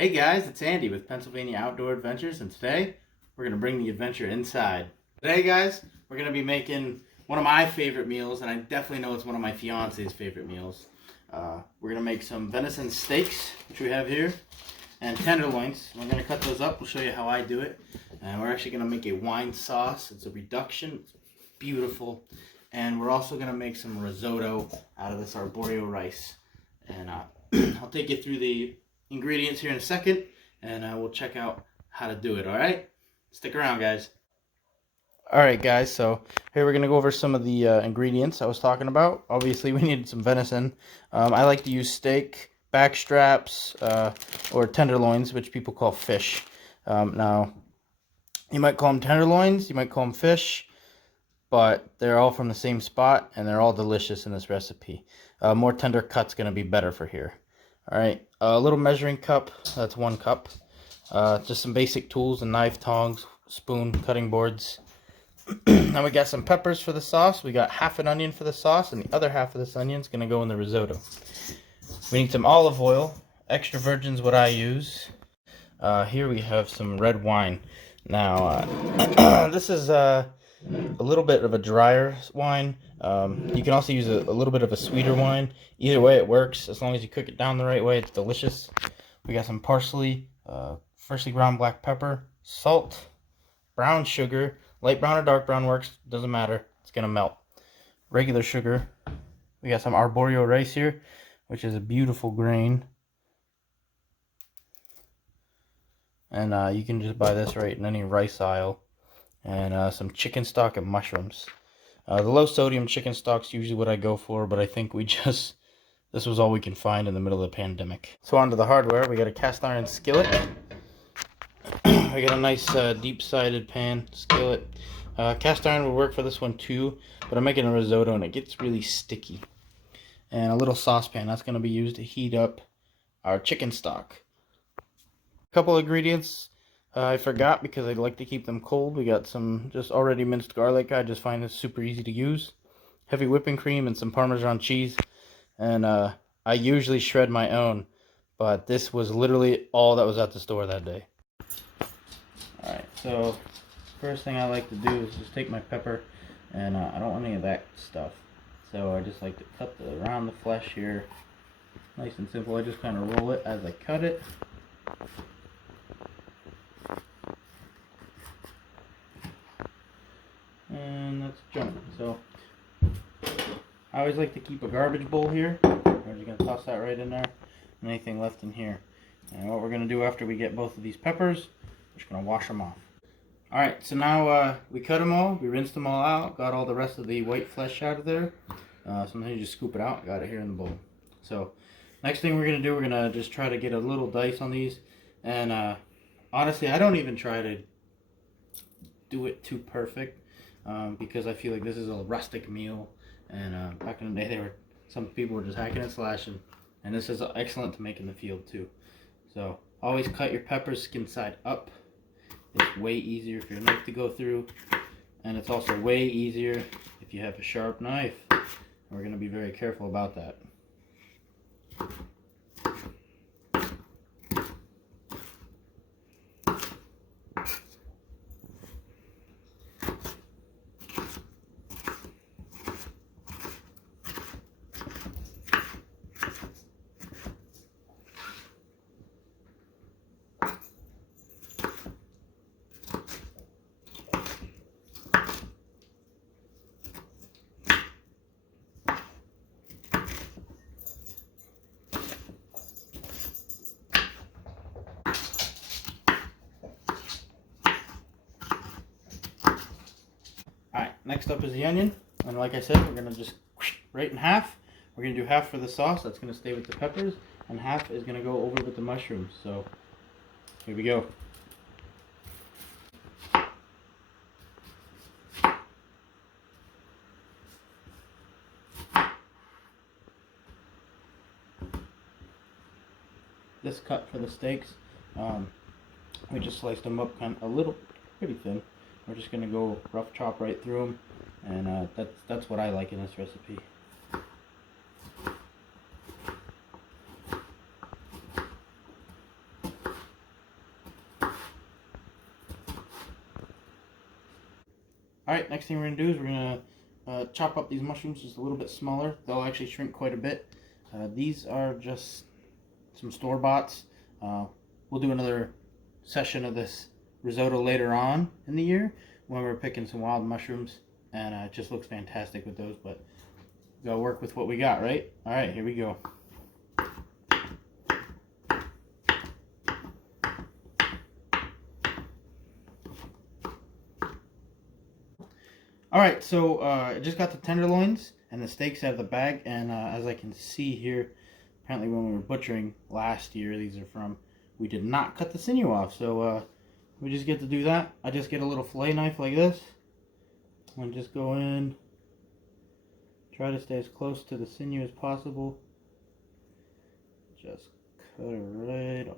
Hey guys, it's Andy with Pennsylvania Outdoor Adventures, and today we're going to bring the adventure inside. Today, guys, we're going to be making one of my favorite meals, and I definitely know it's one of my fiance's favorite meals. We're going to make some venison steaks, which we have here, and tenderloins. We're going to cut those up. We'll show you how I do it. And we're actually going to make a wine sauce. It's a reduction. It's beautiful. And we're also going to make some risotto out of this arborio rice. And I'll take you through the ingredients here in a second, and we'll check out how to do it. All right, stick around, guys. All right, guys, so here we're gonna go over some of the ingredients I was talking about. Obviously we needed some venison. I like to use steak back straps or tenderloins, which people call fish. Now you might call them tenderloins, you might call them fish, but they're all from the same spot and they're all delicious in this recipe. More tender cut's gonna be better for here. All right, a little measuring cup, that's 1 cup. Just some basic tools, a knife, tongs, spoon, cutting boards. Now we got some peppers for the sauce. We got half an onion for the sauce, and the other half of this onion is going to go in the risotto. We need some olive oil. Extra virgin's what I use. Here we have some red wine. Now, this is a little bit of a drier wine. You can also use a little bit of a sweeter wine. Either way it works, as long as you cook it down the right way. It's delicious. We got some parsley, freshly ground black pepper, salt, brown sugar. Light brown or dark brown works, doesn't matter. It's gonna melt. Regular sugar. We got some arborio rice here, which is a beautiful grain. And you can just buy this right in any rice aisle. And some chicken stock and mushrooms. The low sodium chicken stock's usually what I go for, but I think this was all we can find in the middle of the pandemic. So onto the hardware. We got a cast iron skillet. We got a nice deep-sided pan skillet. Cast iron would work for this one too, but I'm making a risotto and it gets really sticky. And a little saucepan, that's going to be used to heat up our chicken stock. A couple ingredients I forgot because I like to keep them cold. We got some just already minced garlic. I just find this super easy to use. Heavy whipping cream and some Parmesan cheese. And I usually shred my own, but this was literally all that was at the store that day. Alright, so first thing I like to do is just take my pepper, and I don't want any of that stuff. So I just like to cut around the flesh here. Nice and simple. I just kind of roll it as I cut it. And that's junk. So I always like to keep a garbage bowl here. We're just going to toss that right in there. Anything left in here. And what we're going to do after we get both of these peppers, we're just going to wash them off. Alright, so now we cut them all, we rinsed them all out, got all the rest of the white flesh out of there. Sometimes you just scoop it out, got it here in the bowl. So, next thing we're going to do, we're going to just try to get a little dice on these. And honestly, I don't even try to do it too perfect, because I feel like this is a rustic meal. And back in the day, some people were just hacking and slashing. And this is excellent to make in the field too. So, always cut your peppers skin side up. It's way easier for your knife to go through, and it's also way easier if you have a sharp knife. We're going to be very careful about that. Alright, next up is the onion, and like I said, we're going to just right in half. We're going to do half for the sauce, that's going to stay with the peppers, and half is going to go over with the mushrooms. So, here we go. This cut for the steaks, we just sliced them up kind of a little, pretty thin. We're just going to go rough chop right through them, and that's what I like in this recipe. Alright, next thing we're going to do is we're going to chop up these mushrooms just a little bit smaller. They'll actually shrink quite a bit. These are just some store-boughts. We'll do another session of this risotto later on in the year when we're picking some wild mushrooms, and it just looks fantastic with those, but we gotta work with what we got, right? Alright, here we go. Alright, so I just got the tenderloins and the steaks out of the bag, and as I can see here, apparently when we were butchering last year, these are from, we did not cut the sinew off, so we just get to do that. I just get a little fillet knife like this, and just go in, try to stay as close to the sinew as possible, just cut it right off.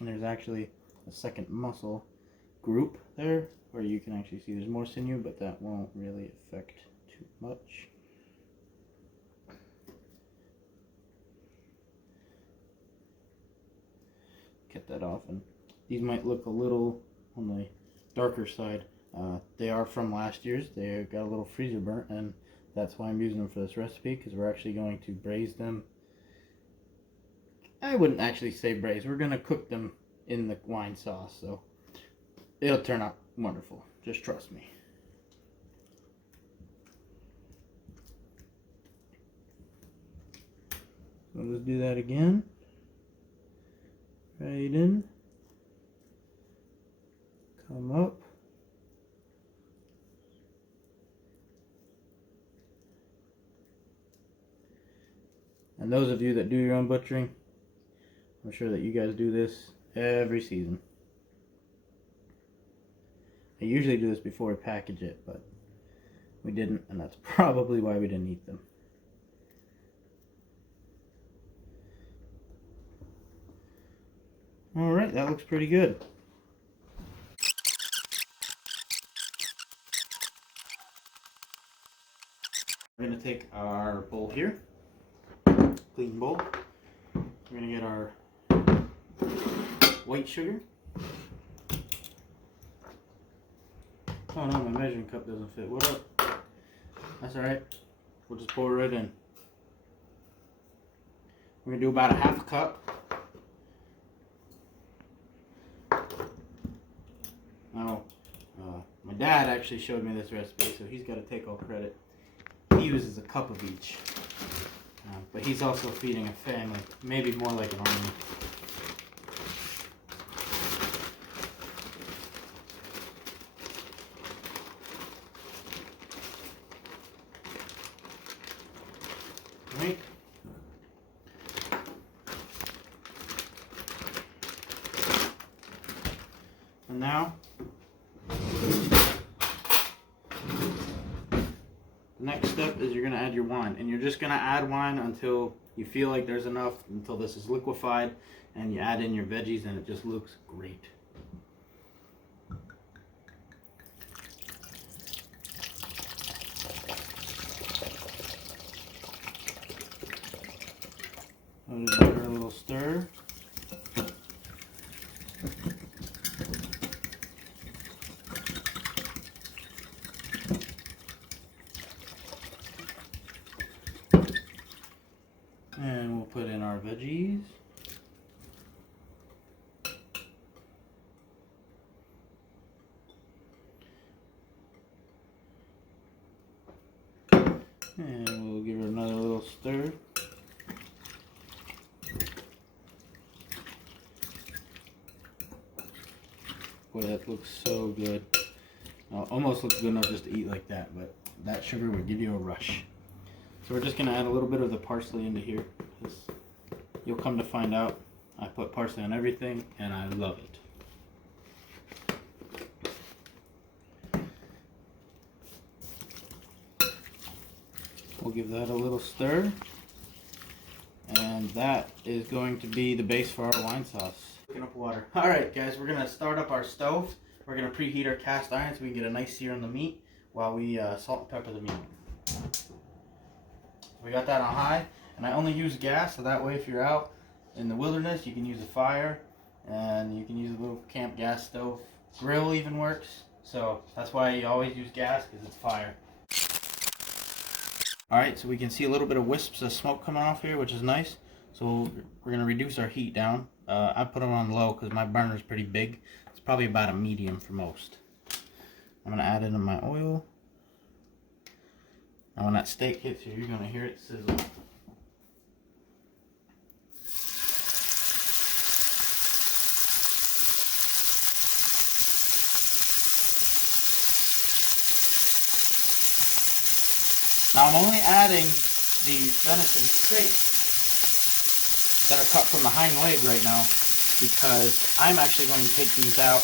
And there's actually a second muscle group there where you can actually see there's more sinew, but that won't really affect too much. Get that off, and these might look a little on the darker side. They are from last year's. They got a little freezer burnt, and that's why I'm using them for this recipe, because we're actually going to braise them. I wouldn't actually say braise. We're going to cook them in the wine sauce, so it'll turn out wonderful. Just trust me. So let's do that again. Right in. Come up. And those of you that do your own butchering, I'm sure that you guys do this every season. I usually do this before we package it, but we didn't, and that's probably why we didn't eat them. Alright, that looks pretty good. We're going to take our bowl here, clean bowl. We're going to get our white sugar. Oh no, my measuring cup doesn't fit. What up? That's alright. We'll just pour it right in. We're going to do about a half a cup. Now, my dad actually showed me this recipe, so he's got to take all credit. He uses a cup of each. But he's also feeding a family, maybe more like an army. Right? And now, the next step is you're going to add your wine, and you're just going to add wine until you feel like there's enough, until this is liquefied, and you add in your veggies, and it just looks great. I'll just give her a little stir. And we'll put in our veggies. And we'll give it another little stir. Boy, that looks so good. Almost looks good enough just to eat like that, but that sugar would give you a rush. So we're just going to add a little bit of the parsley into here. You'll come to find out I put parsley on everything, and I love it. We'll give that a little stir. And that is going to be the base for our wine sauce. Cooking up water. Alright guys, we're going to start up our stove. We're going to preheat our cast iron so we can get a nice sear on the meat while we salt and pepper the meat. We got that on high. And I only use gas, so that way if you're out in the wilderness, you can use a fire, and you can use a little camp gas stove. Grill even works, so that's why you always use gas, because it's fire. Alright, so we can see a little bit of wisps of smoke coming off here, which is nice. So we're going to reduce our heat down. I put it on low because my burner is pretty big. It's probably about a medium for most. I'm going to add in my oil. Now when that steak hits you, you're going to hear it sizzle. Now I'm only adding the venison steaks that are cut from the hind leg right now because I'm actually going to take these out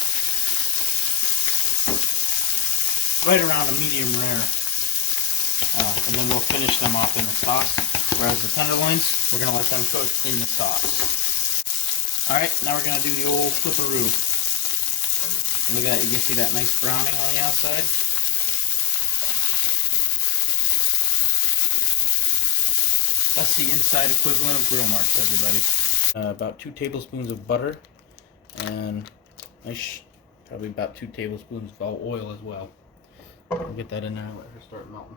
right around a medium rare, and then we'll finish them off in the sauce, whereas the tenderloins, we're going to let them cook in the sauce. Alright, now we're going to do the old flipperoo. And look at that, you can see that nice browning on the outside. That's the inside equivalent of grill marks, everybody. About 2 tablespoons of butter, and probably about 2 tablespoons of oil as well. We'll get that in there and let her start melting.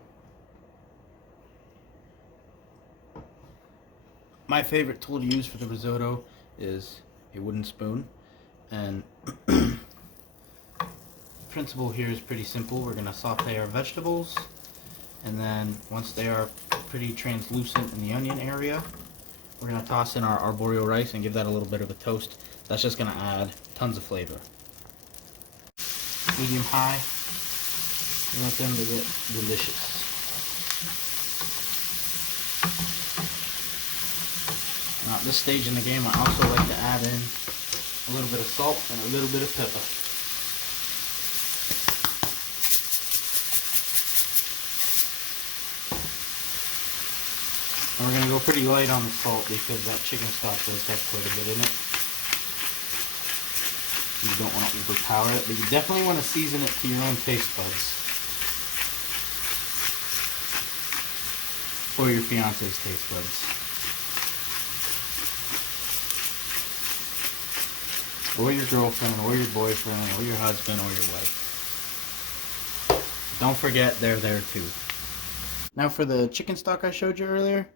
My favorite tool to use for the risotto is a wooden spoon, and the principle here is pretty simple. We're going to saute our vegetables, and then once they are pretty translucent in the onion area, we're going to toss in our arborio rice and give that a little bit of a toast. That's just going to add tons of flavor. Medium high. We want them to get delicious. Now at this stage in the game, I also like to add in a little bit of salt and a little bit of pepper. And we're going to go pretty light on the salt because that chicken stock does have quite a bit in it. You don't want to overpower it, but you definitely want to season it to your own taste buds. Or your fiance's taste buds. Or your girlfriend, or your boyfriend, or your husband, or your wife. Don't forget they're there too. Now for the chicken stock I showed you earlier,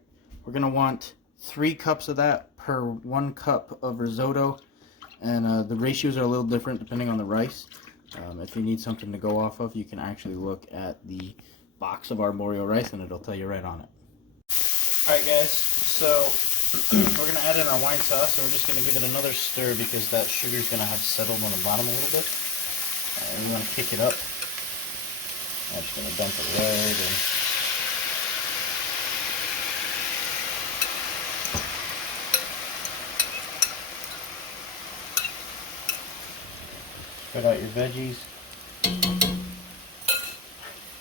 we're going to want 3 cups of that per 1 cup of risotto. And the ratios are a little different depending on the rice. If you need something to go off of, you can actually look at the box of arborio rice and it'll tell you right on it. Alright guys, so we're going to add in our wine sauce, and we're just going to give it another stir because that sugar is going to have settled on the bottom a little bit. And we want to kick it up. I'm just going to dump it right in. Spread out your veggies.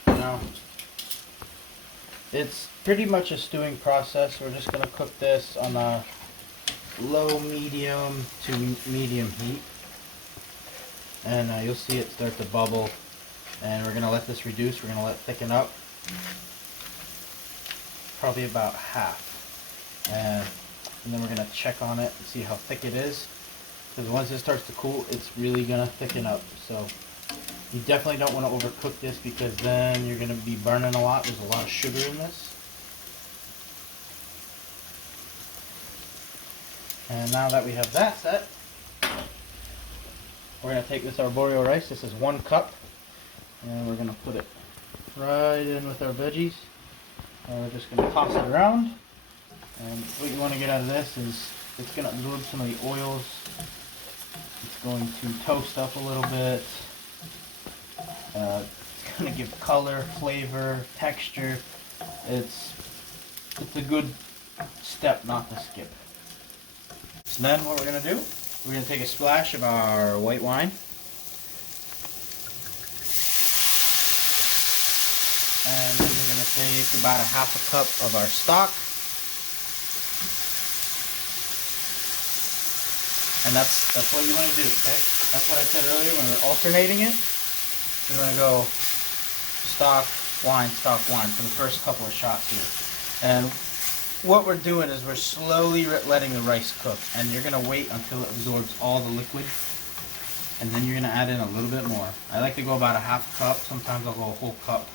Now, it's pretty much a stewing process. We're just going to cook this on a low, medium to medium heat. And you'll see it start to bubble. And we're going to let this reduce. We're going to let it thicken up. Probably about half. And then we're going to check on it and see how thick it is. Because once it starts to cool, it's really going to thicken up. So you definitely don't want to overcook this because then you're going to be burning a lot. There's a lot of sugar in this. And now that we have that set, we're going to take this arborio rice. This is 1 cup. And we're going to put it right in with our veggies. And we're just going to toss it around. And what you want to get out of this is it's going to absorb some of the oils. It's going to toast up a little bit. It's going to give color, flavor, texture. It's a good step not to skip. So then what we're going to do, we're going to take a splash of our white wine. And then we're going to take about a half a cup of our stock. And that's what you want to do, okay? That's what I said earlier when we're alternating it. You're going to go stock, wine for the first couple of shots here. And what we're doing is we're slowly letting the rice cook, and you're gonna wait until it absorbs all the liquid, and then you're gonna add in a little bit more. I like to go about a half cup. Sometimes I'll go a whole cup,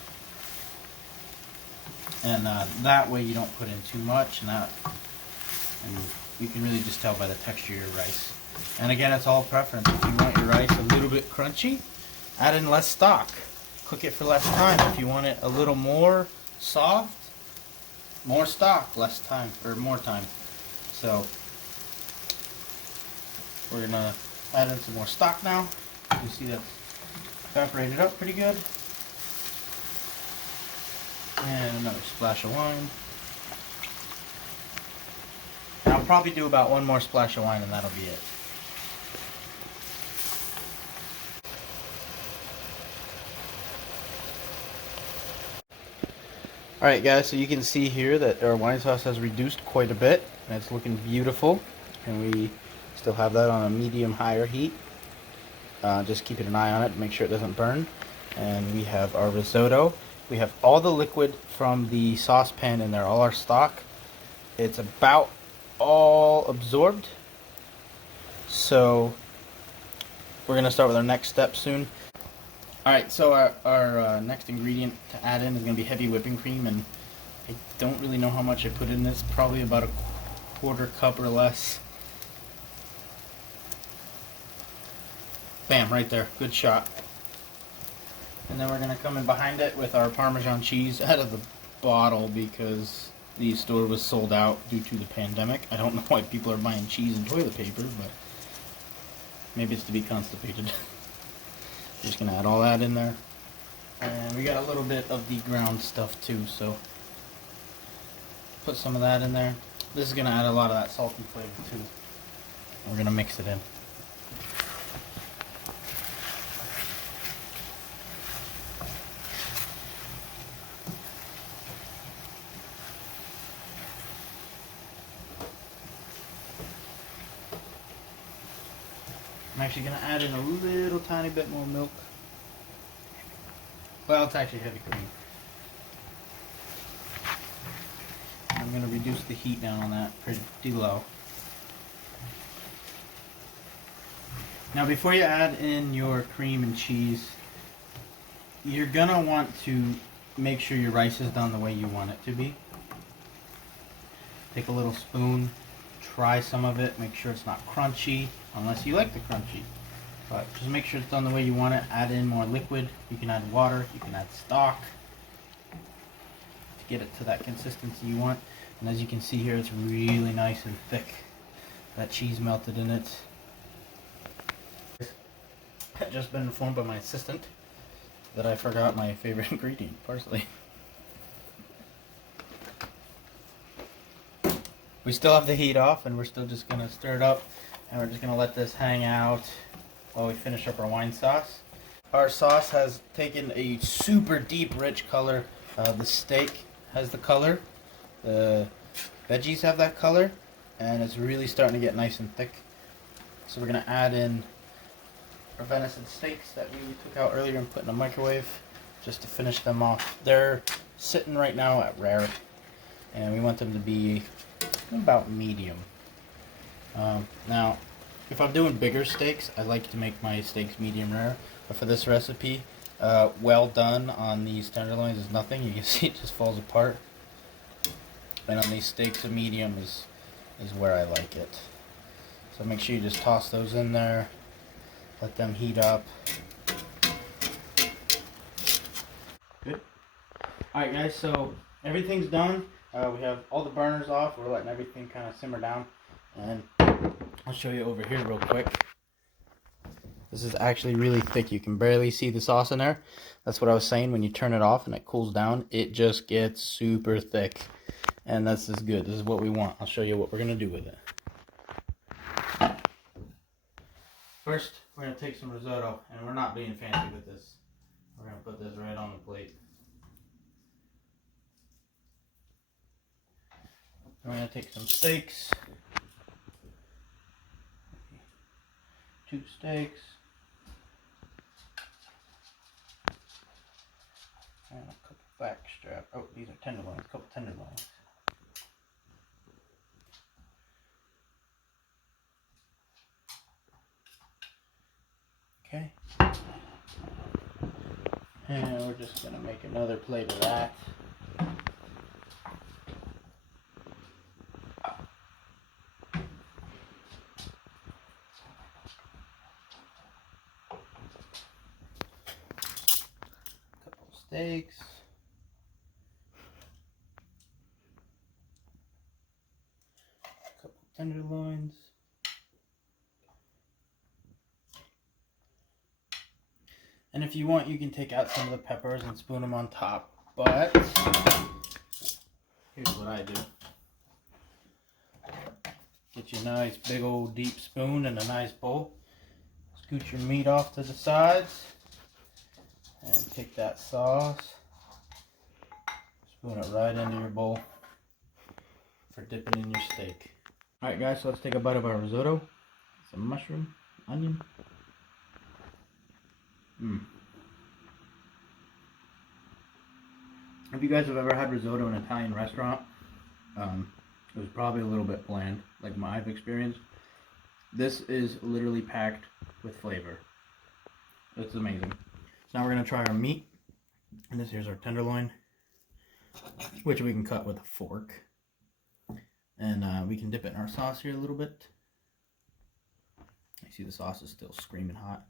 and that way you don't put in too much, and you can really just tell by the texture of your rice. And again, it's all preference. If you want your rice a little bit crunchy, add in less stock. Cook it for less time. If you want it a little more soft, more stock, less time, or more time. So we're gonna add in some more stock now. You see that's evaporated up pretty good. And another splash of wine. And I'll probably do about one more splash of wine and that'll be it. Alright guys, so you can see here that our wine sauce has reduced quite a bit, and it's looking beautiful, and we still have that on a medium higher heat. Just keeping an eye on it to make sure it doesn't burn. And we have our risotto. We have all the liquid from the saucepan in there, all our stock. It's about all absorbed. So we're going to start with our next step soon. Alright, so our next ingredient to add in is going to be heavy whipping cream, and I don't really know how much I put in this, probably about a quarter cup or less. Bam, right there, good shot. And then we're going to come in behind it with our Parmesan cheese out of the bottle because the store was sold out due to the pandemic. I don't know why people are buying cheese and toilet paper, but maybe it's to be constipated. Just gonna add all that in there, and we got a little bit of the ground stuff too, so put some of that in there. This is gonna add a lot of that salty flavor too. We're gonna mix it in. I'm actually going to add in a little tiny bit more milk. Well, it's actually heavy cream. I'm going to reduce the heat down on that pretty low. Now before you add in your cream and cheese, you're going to want to make sure your rice is done the way you want it to be. Take a little spoon, try some of it, make sure it's not crunchy, unless you like the crunchy. But just make sure it's done the way you want it. Add in more liquid. You can add water, you can add stock to get it to that consistency you want. And as you can see here, it's really nice and thick. That cheese melted in it. I've just been informed by my assistant that I forgot my favorite ingredient, parsley. We still have the heat off, and we're still just going to stir it up, and we're just going to let this hang out while we finish up our wine sauce. Our sauce has taken a super deep, rich color. The steak has the color, the veggies have that color, and it's really starting to get nice and thick. So we're going to add in our venison steaks that we took out earlier and put in the microwave just to finish them off. They're sitting right now at rare, and we want them to be about medium. Now, if I'm doing bigger steaks, I like to make my steaks medium rare. But for this recipe, well done on these tenderloins is nothing. You can see it just falls apart. And on these steaks, a medium is where I like it. So make sure you just toss those in there. Let them heat up. Good. Alright guys, so everything's done. We have all the burners off. We're letting everything kind of simmer down. And I'll show you over here real quick. This is actually really thick. You can barely see the sauce in there. That's what I was saying. When you turn it off and it cools down, it just gets super thick. And that's just good. This is what we want. I'll show you what we're going to do with it. First, we're going to take some risotto. And we're not being fancy with this. We're going to put this right on the plate. We're going to take some steaks. 2 steaks. And a couple back strap. Oh, these are tenderloins. A couple tenderloins. Okay. And we're just going to make another plate of that. Couple steaks. Couple tenderloins. And if you want, you can take out some of the peppers and spoon them on top. But here's what I do. Get you a nice big old deep spoon and a nice bowl. Scoot your meat off to the sides. And take that sauce. Spoon it right into your bowl for dipping in your steak. Alright guys, so let's take a bite of our risotto. Some mushroom, onion. If you guys have ever had risotto in an Italian restaurant, it was probably a little bit bland, like I've experienced. This is literally packed with flavor. It's amazing. So now we're going to try our meat. And this here's our tenderloin, which we can cut with a fork. And we can dip it in our sauce here a little bit. You see the sauce is still screaming hot.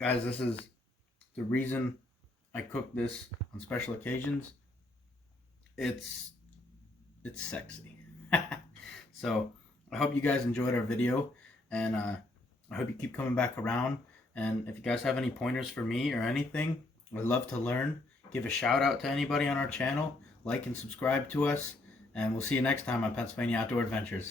Guys, this is the reason I cook this on special occasions. It's sexy. So I hope you guys enjoyed our video, and I hope you keep coming back around. And if you guys have any pointers for me or anything, I'd love to learn. Give a shout out to anybody on our channel. Like and subscribe to us. And we'll see you next time on Pennsylvania Outdoor Adventures.